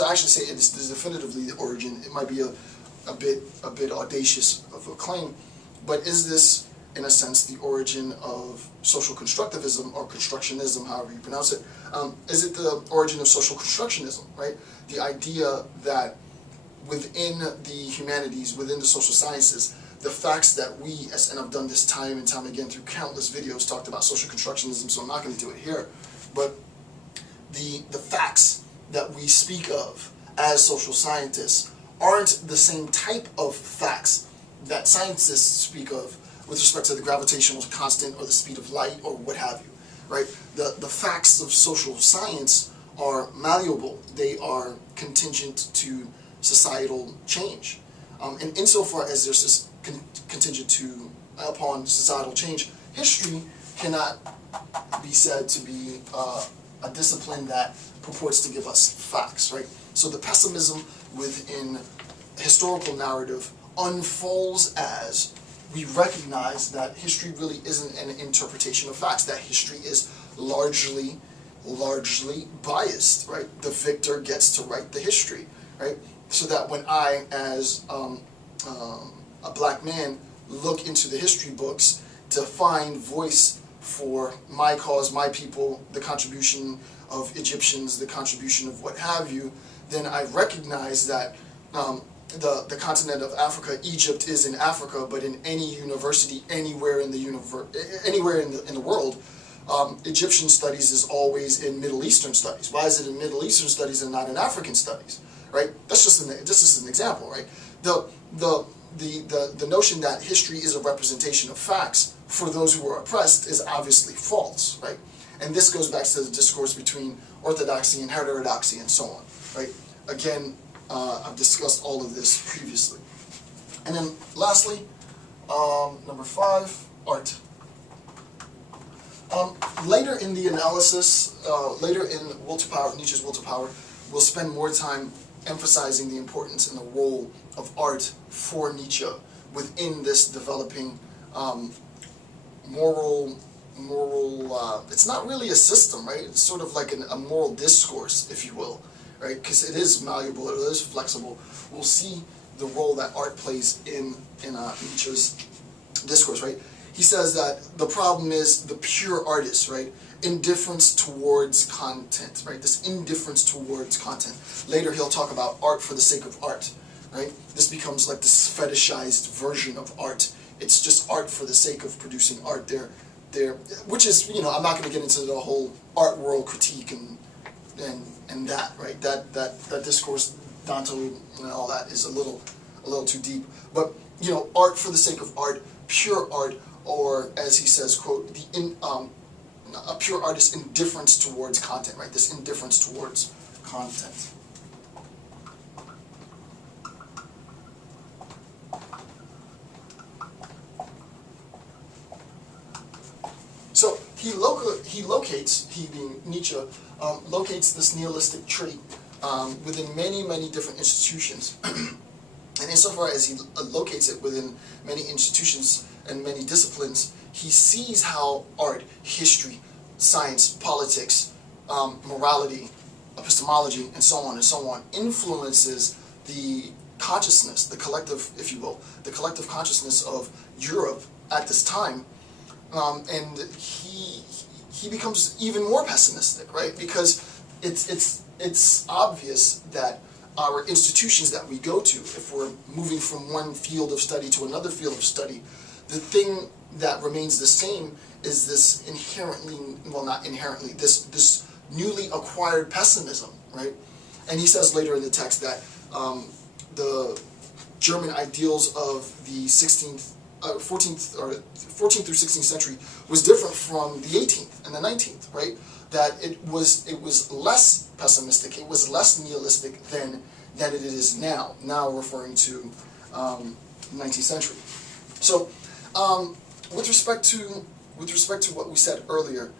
to actually say it is definitively the origin, it might be a bit audacious of a claim, but is this, in a sense, the origin of social constructivism or constructionism, however you pronounce it? Is it the origin of social constructionism, right? The idea that within the humanities, within the social sciences, the facts that we, and I've done this time and time again through countless videos, talked about social constructionism, so I'm not going to do it here, but the facts that we speak of as social scientists aren't the same type of facts that scientists speak of with respect to the gravitational constant or the speed of light or what have you, right? The facts of social science are malleable. They are contingent to societal change. And insofar as there's this contingent upon societal change, history cannot be said to be a discipline that purports to give us facts, right? So the pessimism within historical narrative unfolds as we recognize that history really isn't an interpretation of facts, that history is largely biased, right? The victor gets to write the history, right? So that when I, as a black man, look into the history books to find voice for my cause, my people, the contribution of Egyptians, the contribution of what have you, then I recognize that the continent of Africa, Egypt is in Africa, but in any university, anywhere in the world, Egyptian studies is always in Middle Eastern studies. Why is it in Middle Eastern studies and not in African studies? Right? That's just an example, right? The notion that history is a representation of facts for those who are oppressed is obviously false, right? And this goes back to the discourse between orthodoxy and heterodoxy and so on, right? Again, I've discussed all of this previously. And then lastly, number 5, art. Later in the analysis, later in Will to Power, Nietzsche's Will to Power, we'll spend more time emphasizing the importance and the role of art for Nietzsche within this developing moral, it's not really a system, right? It's sort of like a moral discourse, if you will, right? Because it is malleable, it is flexible. We'll see the role that art plays in Nietzsche's discourse, right? He says that the problem is the pure artist, right? Indifference towards content, right? This indifference towards content. Later he'll talk about art for the sake of art, right? This becomes like this fetishized version of art. It's just art for the sake of producing art there, which is, you know, I'm not going to get into the whole art world critique and that, right? That discourse, Dante and all that is a little too deep. But, you know, art for the sake of art, pure art, or as he says, quote, a pure artist's indifference towards content, right? This indifference towards content. So he being Nietzsche, locates this nihilistic trait within many different institutions. And insofar as he locates it within many institutions and many disciplines, he sees how art, history, science, politics, morality, epistemology, and so on, influences the consciousness, the collective, if you will, the collective consciousness of Europe at this time. And he becomes even more pessimistic, right? Because it's obvious that our institutions that we go to, if we're moving from one field of study to another field of study, the thing that remains the same is this inherently, well, not inherently, this newly acquired pessimism, right? And he says later in the text that the German ideals of the 14th through 16th century was different from the 18th and the 19th, right? That it was less pessimistic, it was less nihilistic than it is now. Now referring to the 19th century. So, with respect to what we said earlier,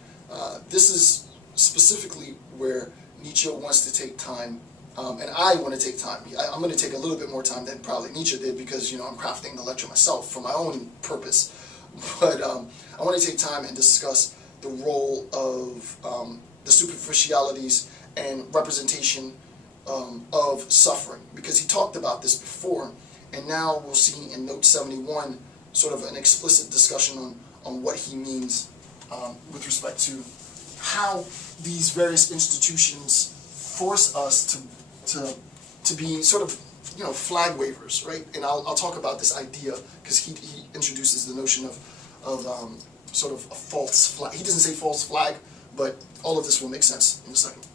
this is specifically where Nietzsche wants to take time, and I want to take time. I'm going to take a little bit more time than probably Nietzsche did because, you know, I'm crafting the lecture myself for my own purpose. But I want to take time and discuss the role of the superficialities and representation of suffering, because he talked about this before, and now we'll see in note 71 sort of an explicit discussion on what he means with respect to how these various institutions force us to be sort of, you know, flag wavers, right? And I'll talk about this idea because he introduces the notion of sort of a false flag. He doesn't say false flag, but all of this will make sense in a second.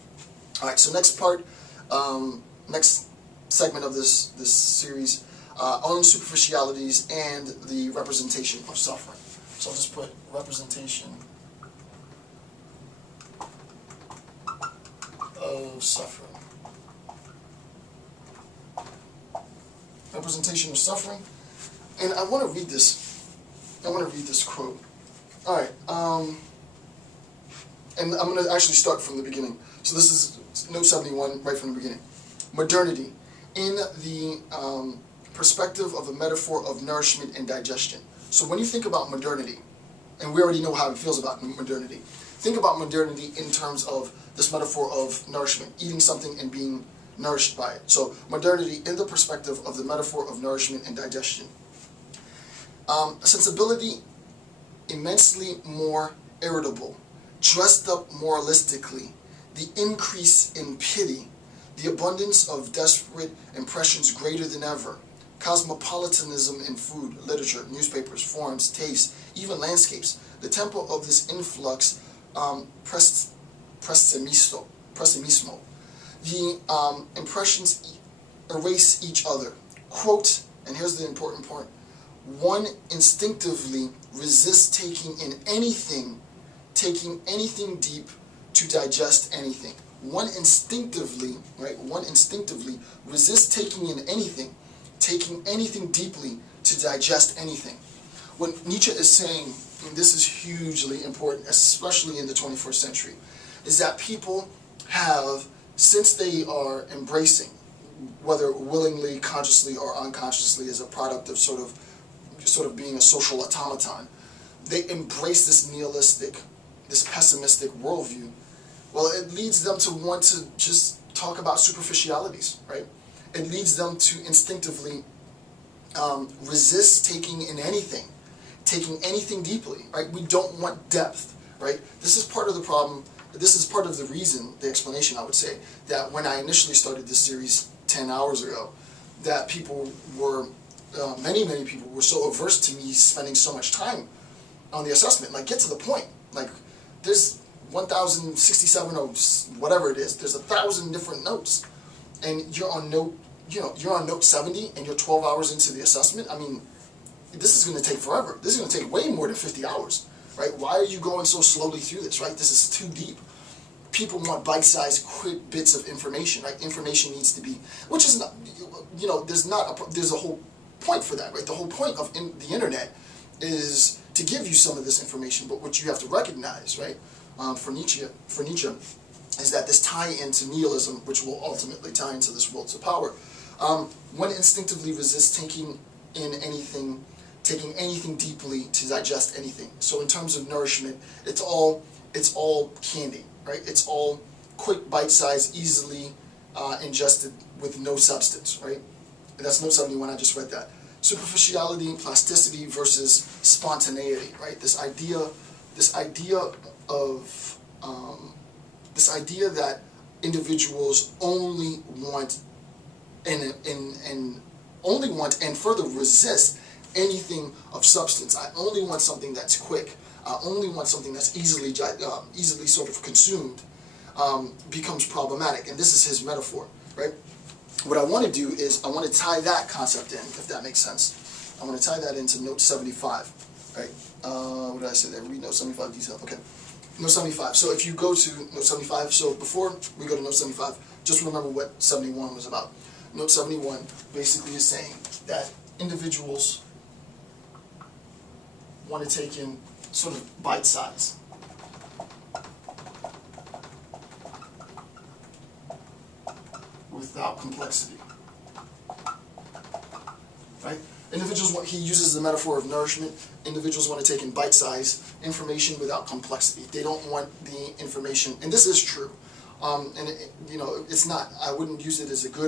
All right, so next part, next segment of this series, on superficialities and the representation of suffering. So I'll just put representation of suffering. Representation of suffering. And I want to read this. I want to read this quote. All right. And I'm going to actually start from the beginning. So this is note 71, right from the beginning. Modernity, in the perspective of a metaphor of nourishment and digestion. So when you think about modernity, and we already know how he feels about modernity, think about modernity in terms of this metaphor of nourishment, eating something and being nourished by it. So modernity in the perspective of the metaphor of nourishment and digestion. A sensibility immensely more irritable, dressed up moralistically, the increase in pity, the abundance of desperate impressions greater than ever, cosmopolitanism in food, literature, newspapers, forms, tastes, even landscapes. The tempo of this influx, pessimismo. The impressions erase each other. Quote, and here's the important part, one instinctively resists taking anything deep to digest anything. One instinctively, right, resists taking anything deeply to digest anything. What Nietzsche is saying, and this is hugely important, especially in the 21st century, is that people have, since they are embracing, whether willingly, consciously, or unconsciously, as a product of sort of being a social automaton, they embrace this nihilistic, this pessimistic worldview. Well, it leads them to want to just talk about superficialities, right? It leads them to instinctively resist taking anything deeply, right? We don't want depth, right? This is part of the problem. This is part of the reason, the explanation, I would say, that when I initially started this series 10 hours ago, that people were, many people were so averse to me spending so much time on the assessment. Like, get to the point. Like, there's 1,067 notes, whatever it is. There's 1,000 different notes, and you're on note, you're on note 70, and you're 12 hours into the assessment. I mean, this is going to take forever. This is going to take way more than 50 hours, right? Why are you going so slowly through this, right? This is too deep. People want bite-sized, quick bits of information, right? Information needs to be, which is not, there's a whole point for that, right? The whole point of the internet is to give you some of this information, but what you have to recognize, right, for Nietzsche, is that this tie into nihilism, which will ultimately tie into this will to power, one instinctively resists taking anything deeply to digest anything. So in terms of nourishment, it's all candy, right? It's all quick, bite-sized, easily ingested with no substance, right? And that's note 71, I just read that. Superficiality, plasticity versus spontaneity, right? This idea that individuals only want and further resist anything of substance. I only want something that's quick. I only want something that's easily sort of consumed, becomes problematic. And this is his metaphor, right? What I want to do is I want to tie that concept in, if that makes sense. I want to tie that into note 75, right? What did I say there? Read note 75 detail. Okay. Note 75. So if you go to note 75, so before we go to note 75, just remember what 71 was about. Note 71 basically is saying that individuals want to take in sort of bite size. Without complexity. Right? Individuals, he uses the metaphor of nourishment. Individuals want to take in bite-sized information without complexity. They don't want the information, and this is true. and it, you know, it's not. I wouldn't use it as a good